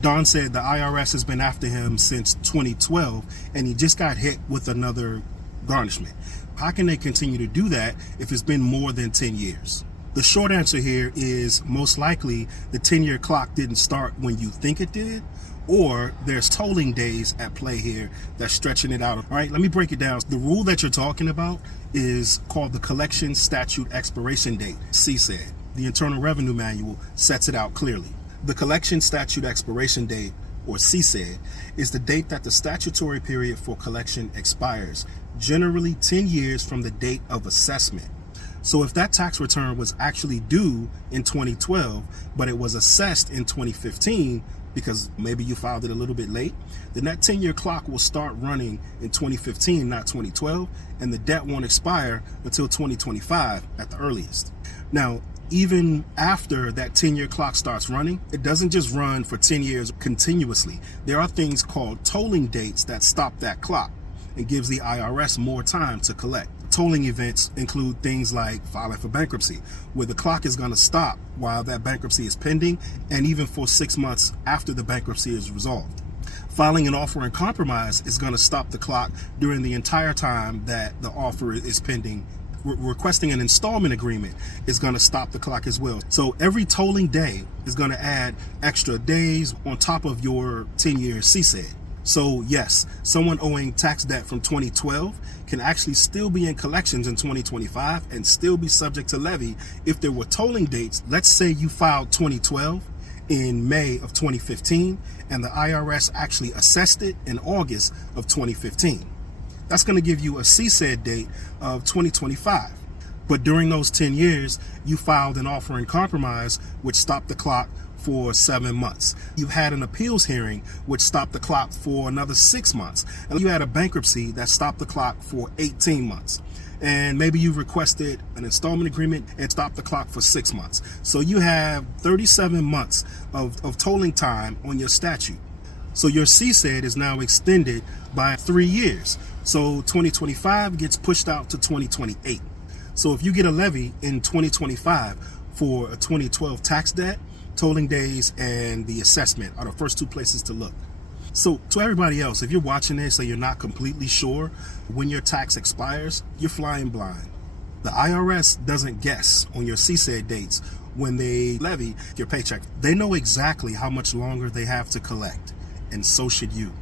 Don said the IRS has been after him since 2012, and he just got hit with another garnishment. How can they continue to do that if it's been more than 10 years? The short answer here is most likely the 10-year clock didn't start when you think it did, or there's tolling days at play here that's stretching it out. All right, let me break it down. The rule that you're talking about is called the Collection Statute Expiration Date, C.S.E.D. The Internal Revenue Manual sets it out clearly. The Collection Statute Expiration Date, or C.S.E.D, is the date that the statutory period for collection expires, generally 10 years from the date of assessment. So if that tax return was actually due in 2012, but it was assessed in 2015, because maybe you filed it a little bit late, then that 10-year clock will start running in 2015, not 2012, and the debt won't expire until 2025 at the earliest. Now, even after that 10-year clock starts running, it doesn't just run for 10 years continuously. There are things called tolling dates that stop that clock and gives the IRS more time to collect. Tolling events include things like filing for bankruptcy, where the clock is going to stop while that bankruptcy is pending, and even for 6 months after the bankruptcy is resolved. Filing an offer in compromise is going to stop the clock during the entire time that the offer is pending. Requesting an installment agreement is going to stop the clock as well. So every tolling day is going to add extra days on top of your 10-year C.S.E.D. So yes, someone owing tax debt from 2012 can actually still be in collections in 2025 and still be subject to levy if there were tolling dates. Let's say you filed 2012 in May of 2015 and the IRS actually assessed it in August of 2015. That's going to give you a C.S.E.D date of 2025. But during those 10 years, you filed an offer in compromise, which stopped the clock for 7 months. You had an appeals hearing, which stopped the clock for another 6 months. And you had a bankruptcy that stopped the clock for 18 months. And maybe you requested an installment agreement and stopped the clock for 6 months. So you have 37 months of tolling time on your statute. So your C.S.E.D is now extended by 3 years. So 2025 gets pushed out to 2028. So if you get a levy in 2025 for a 2012 tax debt, tolling days and the assessment are the first two places to look. So to everybody else, if you're watching this and you're not completely sure when your tax expires, you're flying blind. The IRS doesn't guess on your C.S.E.D dates when they levy your paycheck. They know exactly how much longer they have to collect, and so should you.